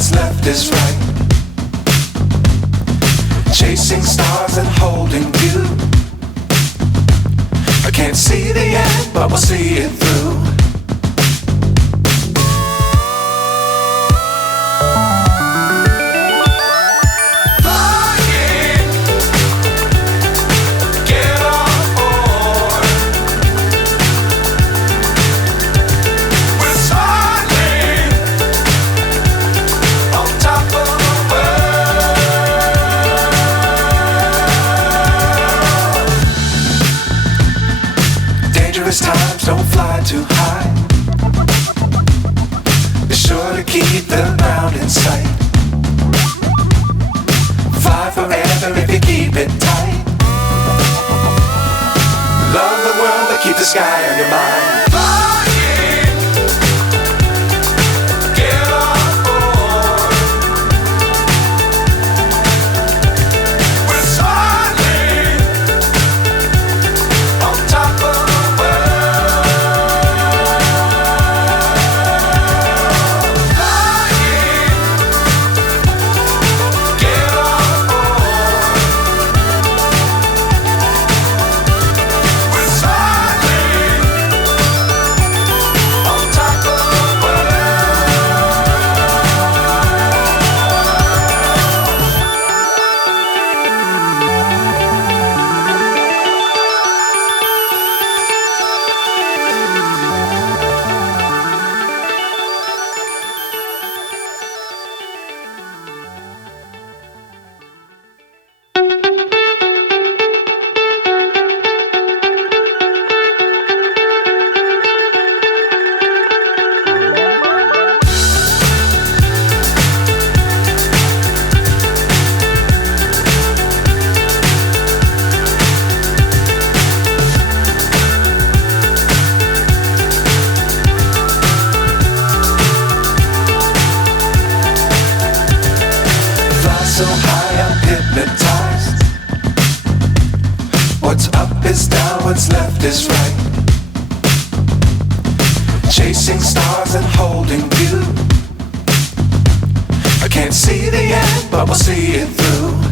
what's left is right. Chasing stars and holding you. I can't see the end, but we'll see it through. Times don't fly too high. Be sure to keep the ground in sight. Fly forever if you keep it tight. Love the world but keep the sky on your mind. So high I'm hypnotized. What's up is down, what's left is right. Chasing stars and holding you. I can't see the end, but we'll see it through.